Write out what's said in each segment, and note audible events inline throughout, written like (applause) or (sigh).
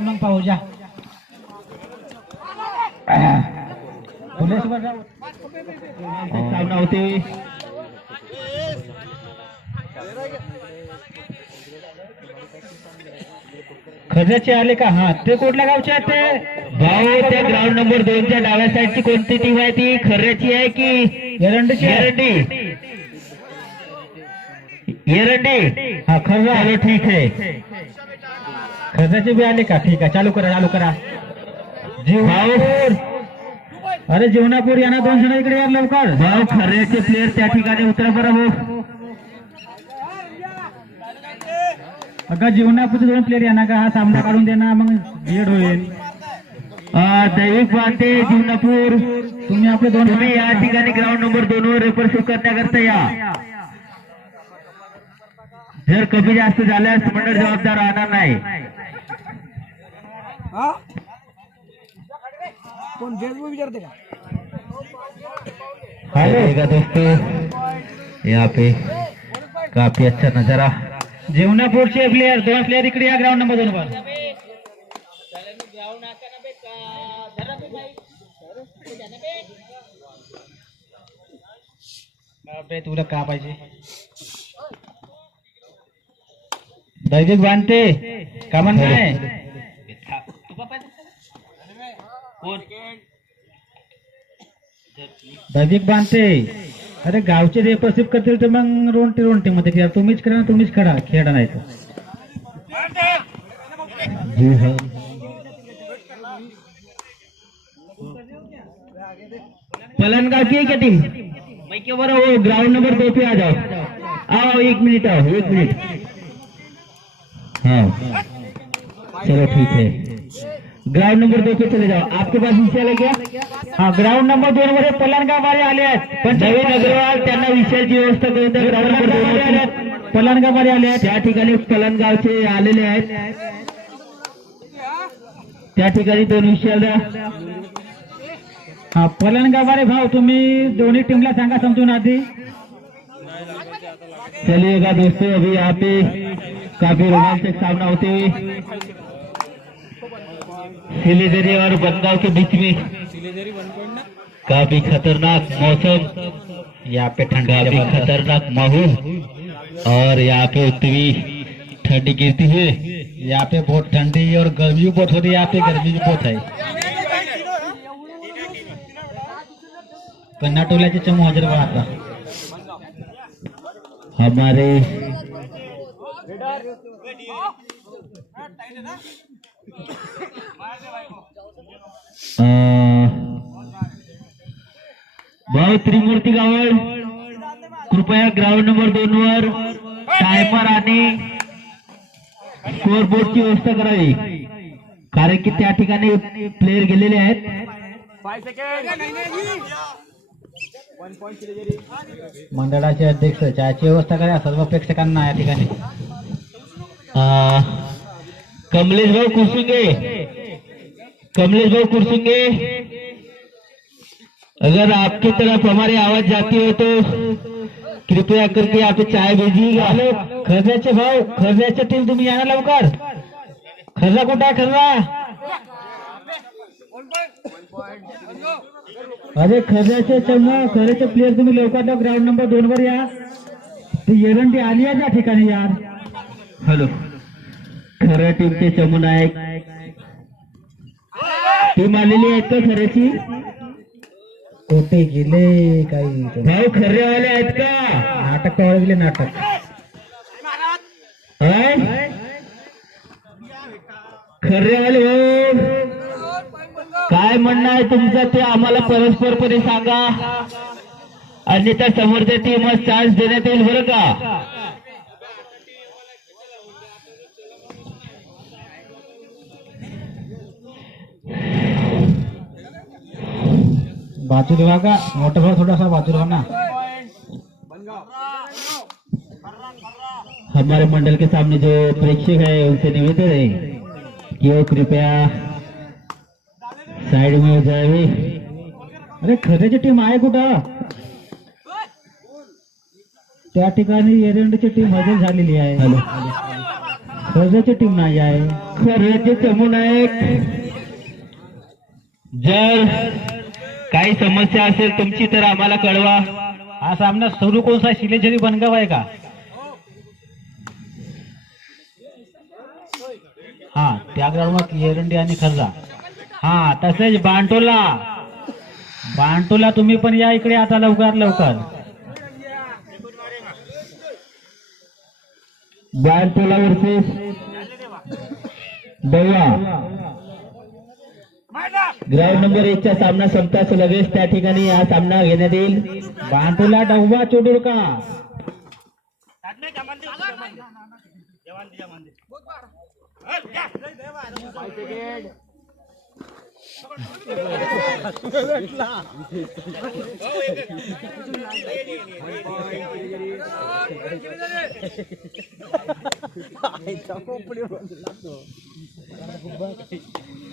मग पाहू जा सामना होते आले का? हा ते कुठल्या गावचे आहेत ते? भाऊ त्या ग्राउंड नंबर दोनच्या डाव्या साईडची कोणती टीम आहे ती? खर्याची आहे की? एरंडचे? एरंडी एरंडी हा खर्जा चलो ठीक आहे खर्जाचे भी आले का ठीक है। चालू करा चालू करा। जीवनापूर। अरे जीवनापूर यांना दोन जण इकडे या लवकर। भाऊ खर्याचे प्लेअर त्या ठिकाणी उतरा बरं भाऊ। अगं जीवनापूरचे दोन प्लेअर यांना का हा सामना काढून दे ना मग बीएड होईल. दैविक वाटे जीवनापूर। तुम्ही आपले दोन या ठिकाणी ग्राउंड नंबर दोन वर रेपर करण्याकरता या. जर कमी जास्त झाल्यास मंडळ जबाबदार राहणार नाही। कोण फेसबुक विचारते का चलेगा दोस्तों। यहाँ पे काफ़ी अच्छा नज़ारा। जीवनापूरचे प्लेअर दोन प्लेअर इकडे या ग्राउंड नंबर दोन वर तुला का पाहिजे दैविक बांधते का म्हण काय दैविक बांधते अरे गावचे जे प्रसिद्ध करतील तर मग रोंटी रोंटी मध्ये खेळा तुम्हीच करा. खेळा नाही तर. जी हाँ. पलनगाव की क्या टीम मैं क्या बोल रहा हूँ ग्राउंड नंबर दो पे आ जाओ. आओ, एक मिनट आओ, एक मिनट हाँ। चलो ठीक है। ग्राउंड नंबर दो पे चले जाओ। आपके पास विषय क्या हा? ग्राउंड नंबर दोन पलणगाव वाले आले आहेत पण नवीन अग्रवाल त्यांना विषयाची व्यवस्था करून ग्राउंड नंबर दोन. पलणगाव वाले आले आहेत त्या ठिकाणी पलनगावचे आलेले आहेत। त्या ठिकाणी दोन विषय द्या हा भाऊ तुम्ही दोन्ही टीमला सांगा समजून आधी. चलिएगा दोस्तों अभी यहाँ पे काफ़ी रोमांचक सामना होते हुए सिलेजरी और बनगांव के बीच में काफ़ी खतरनाक मौसम यहाँ पे ठंडा काफ़ी खतरनाक माहौल और यहाँ पे उत्तरी ठंडी गिरती है यहाँ पे बहुत ठंडी और गर्मी भी बहुत हो रही है यहाँ पे गर्मी भी बहुत है। कर्नाटोल्याचे चमू हजर आता हमारे भाऊ त्रिमूर्ती गावळ कृपया ग्राउंड नंबर दोन वर टायमर आणि स्कोअर बोर्डची व्यवस्था करावी. कारण की त्या ठिकाणी प्लेयर गेलेले आहेत. मंडळाचे अध्यक्ष चहाची व्यवस्था करा सर्व प्रेक्षकांना या ठिकाणी. कमलेश भाऊ कुरसुंगे कमलेश भाऊ कुरसुंगे अगर आपकी तरफ़ हमारी आवाज़ जाती हो तो कृपया करके यहाँ पे चाय भेजिएगा। हॅलो खर्जाचे भाऊ खर्जाच्या टीम तुम्ही या ना लवकर। खर्जा कुठं आहे खर्जा? अरे खर्जाचे चमू खर्जाचे प्लेअर तुम्ही लवकर ग्राउंड नंबर दोन वर या ती एरंडी आली आहे त्या ठिकाणी यार। हॅलो। खऱ्या टीमचे चमू नायक टीम आलेली आहेत का खऱ्याची? कुठे गेले काही भाऊ खर्रेवाले आहेत का? नाटक तेवढे गेले नाटक? खर्रेवाले भाऊ काय म्हणणं आहे तुमचं ते आम्हाला परस्परपणे सांगा. अन्यथा समोरच्या टीमच चान्स देण्यात येईल बरं का? बाजूला व्हा का मोठा भाऊ थोडासा बाजूला व्हा ना हमारे मंडल के सामने जो प्रेक्षक है उनसे निवेदन है कि वो कृपया साइड में हो जाए। अरे खर्जाची टीम आहे कुठं? त्या ठिकाणी एरंडची टीम हजर झालेली आहे कर्जाची टीम नाही आहे खर्याचे चमू नायक जर काही समस्या असेल तुमची तर आम्हाला कळवा. हा सामना सुरू कोणसा शिलेश्वरी बनगाव आहे का? हा त्या ग्राउंडवर एरंडी आणि खर्जा हा तसेच बांटोला. बांटोला तुम्ही पण या इकडे आता लवकर लवकर. बांटोला वर्सेस दया ग्राउंड नंबर एक चा सामना लगेच त्या ठिकाणी हा सामना घेण्यात येईल. बांटोला डव्वा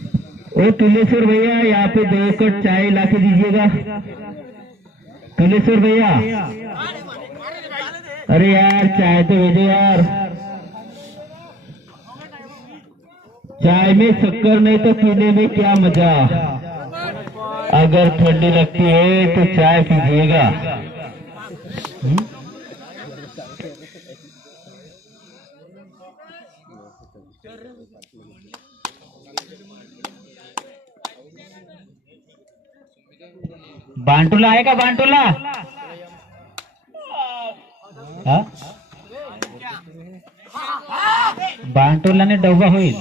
(laughs) ओ तुलेश्वर भैया, यहाँ पे दो कट चाय ला के दीजिएगा। तुलेश्वर भैया। अरे यार, चाय तो भेजो यार। चाय में शक्कर नहीं तो पीने में क्या मज़ा? अगर ठंडी लगती है तो चाय पीजिएगा। बांटोला आहे का बांटोला? हा? बांटोलाने डव्वा होईल.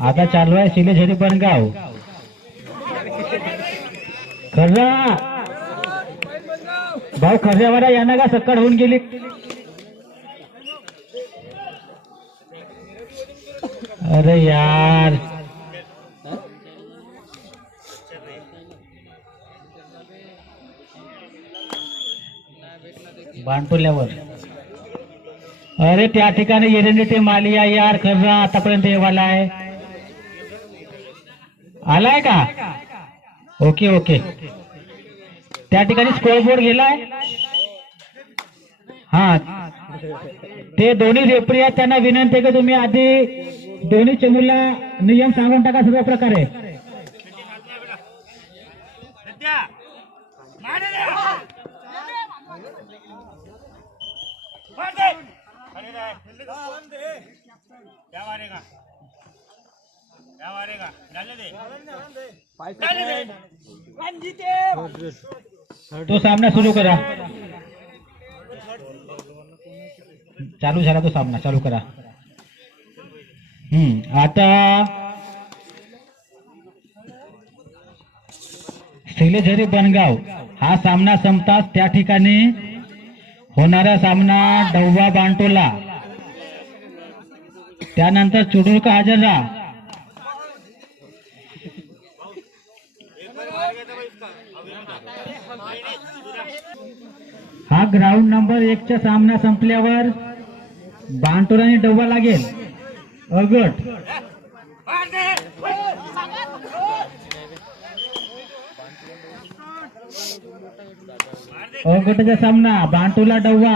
आता चालू आहे शिले झरी पण गाव. खर्जा! भाऊ खर्जावाडा यांना का सक्कड होऊन गेली? अरे यार! बांटोल्यावर अरे त्या ठिकाणी एरंडी मालिया यार कर्जा आतापर्यंत येवाला आहे. आलाय का? Okay okay. त्या ठिकाणी स्कोर बोर्ड गेलाय? हा. ते दोन्ही रेफरी आहेत त्यांना विनंती आहे की तुम्ही आधी दोन्ही चमूला नियम सांगून टाका सर्व प्रकारे. तो. सामना सुरू करा. चालू झाला तो सामना चालू करा. हम्म आता शैलेझरी बनगाव हा सामना संपताच त्या ठिकाणी होणारा सामना डव्वा बांटोला. त्यानंतर चुडुरका हजर हा ग्राउंड नंबर एकच्या सामना संपल्यावर बांटोला आणि डव्वा लागेल. अगट. अगटचा सामना बांटूला डव्वा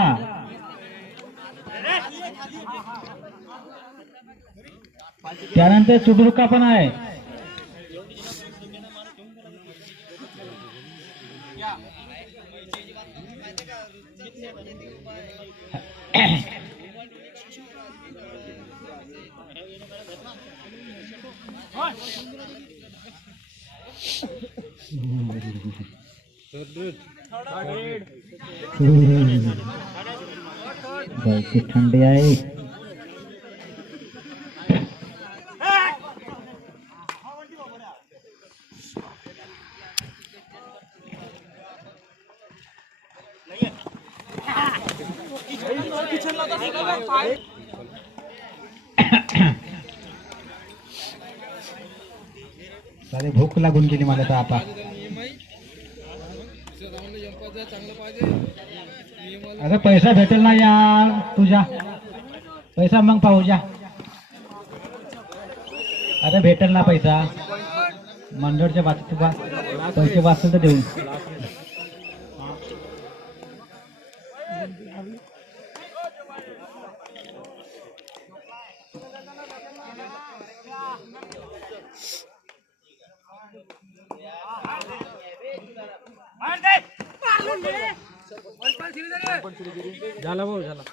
त्यानंतर चुडुरका पण आहे. जायची थंडी आहे सारे भूक लागून गेली मला तर आता. अगं पैसा भेटेल ना यार तुझ्या. पैसा मग पाहू जा. अरे भेटेल ना पैसा. मंडळच्या वाचत पैसे वाचतील तर देऊ झाला भाऊ झाला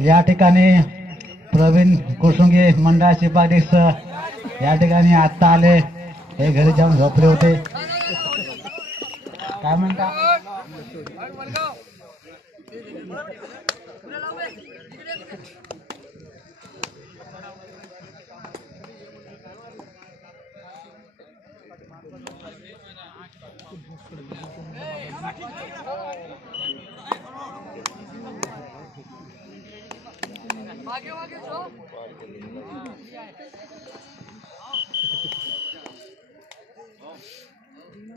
या ठिकाणी प्रवीण कुसुंगे मंडळाचे उपाध्यक्ष या ठिकाणी आत्ता आले हे घरी जाऊन झोपले होते. काय म्हणता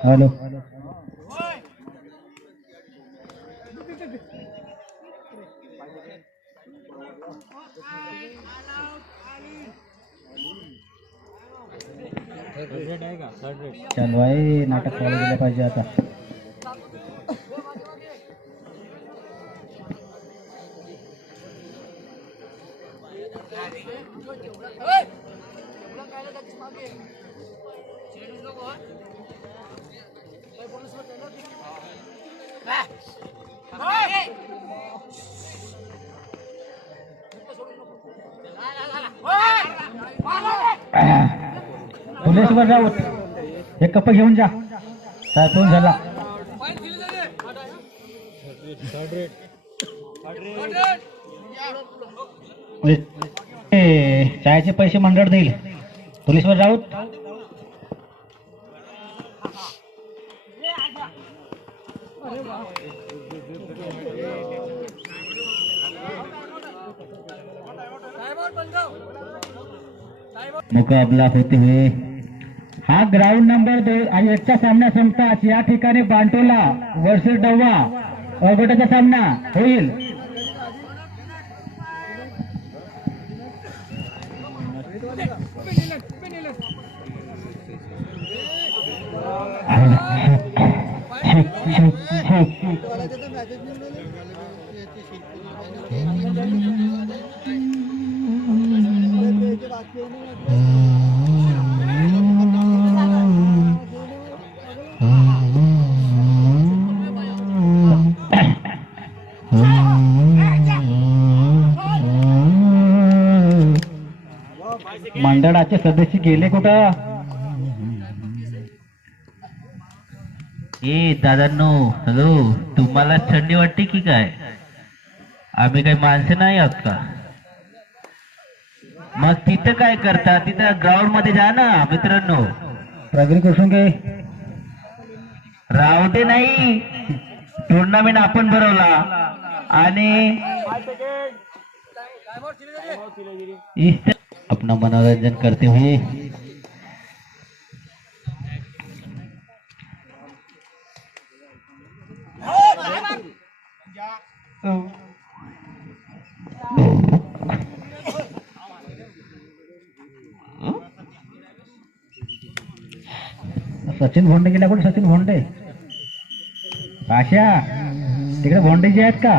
हॅलो। चल भाई नाटक केलं पाहिजे आता फुलेश्वर राऊत एक कप घेऊन जा. सायपून झाला? शाळेचे पैसे मंडळ देईल. पुलिसवर राऊत मुकाबला होते हुए हा ग्राउंड नंबर दो आणि एकचा सामना संपताच. या ठिकाणी बांटोला वर्सेस डव्वा अ गटाचा सामना होईल. (laughs) (laughs) गेले कुठं? ए दादांनो हॅलो तुम्हाला थंडी वाटते की काय? आम्ही काही माणसे नाही आहोत का? मग तिथं काय करता? तिथं ग्राउंडमध्ये जा ना मित्रांनो. प्रवीण कुसुंगे रावते नाही. टुर्नामेंट आपण भरवला. आणि अपना मनोरंजन करते हुए। सचिन भोंडे गेला कुठे? सचिन भोंडे? आशा, तिकडे भोंडेजी आहेत का?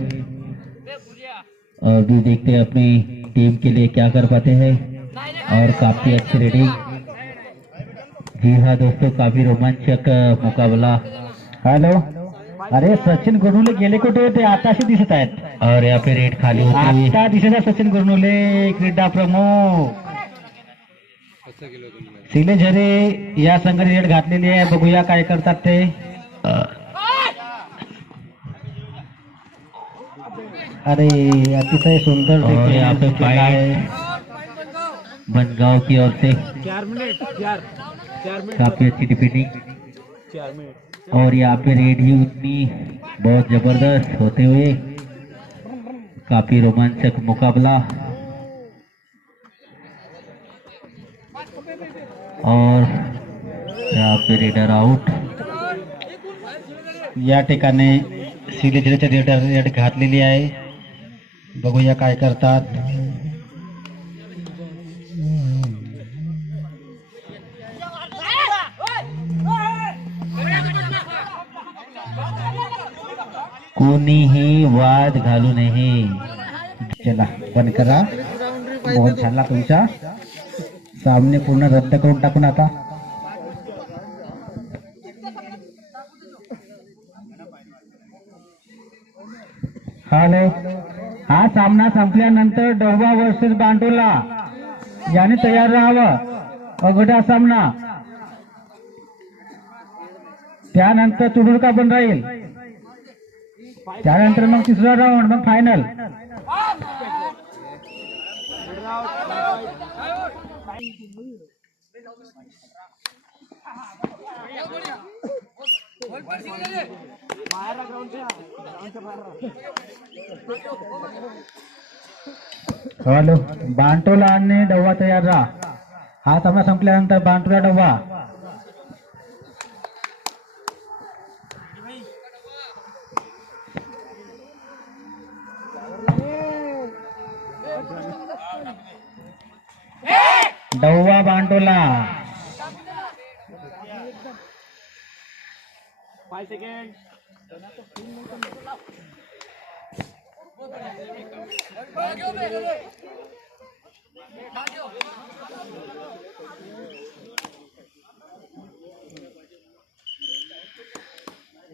और भी देखते हैं अपनी टीम के लिए क्या कर पाते हैं। और काफ़ी अच्छी रेडिंग जी हाँ दोस्तों काफ़ी रोमांचक मुकाबला। हॅलो। अरे सचिन गुरनुले गेले कुठे ते आताशी दिसत आहेत। और यहाँ पे रेड खाली होते हुए आता दिसत आहे सचिन गुरनुले क्रीडा प्रमुख। सिले झरे या संघाने रेड घातलेली आहे. बघूया काय करतात ते. अरे अतिशय सुंदर और यहाँ पे बनगांव की ओर से। काफ़ी अच्छी डिफेंडिंग और यहाँ पे रेड ही उतनी बहुत ज़बरदस्त होते हुए काफ़ी रोमांचक मुकाबला। और यहाँ पे रेडर आउट या ठिकाणी सिले झरेच्या रेड रेड घातलेली आहे बघूया काय करतात? कोणीही वाद घालू नये. चला, बंद करा. बहुत झाला तुमचा. सामने पूर्ण रद्द करून टाकून आता. हॅलो हा सामना संपल्यानंतर डोबा वर्सेस बांडोला याने तयार राहावं. अवघडा सामना. त्यानंतर तुडुरका पण राहील. त्यानंतर मग तिसरा राऊंड मग फायनल हॅलो बांटोला आणि डव्वा तयार राहा हा सामना संपल्यानंतर बांटोला डव्वा डव्वा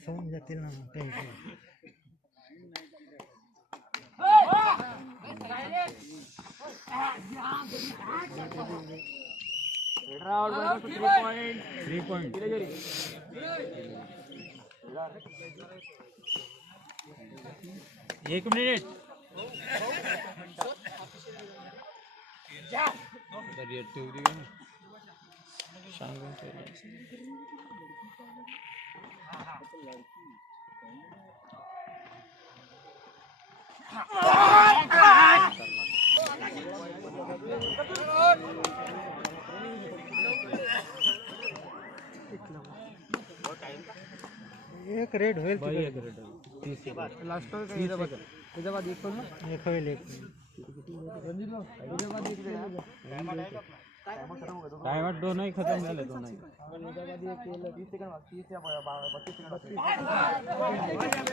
సౌండ్ జతిల్ నా tension Silence! Round three point three point एक मिनिट। एक रेड होएल भाई एक रेड तीस के बाद लास्ट पर इधर बाद इधर बाद एक ना? एक होएल एक रंजीत लो इधर बाद एक रेड टाइम आउट दो नहीं खत्म झाले दोनों ही इधर बाद एक केलं 30 सेकंद 30 या 32 सेकंद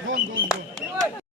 दोन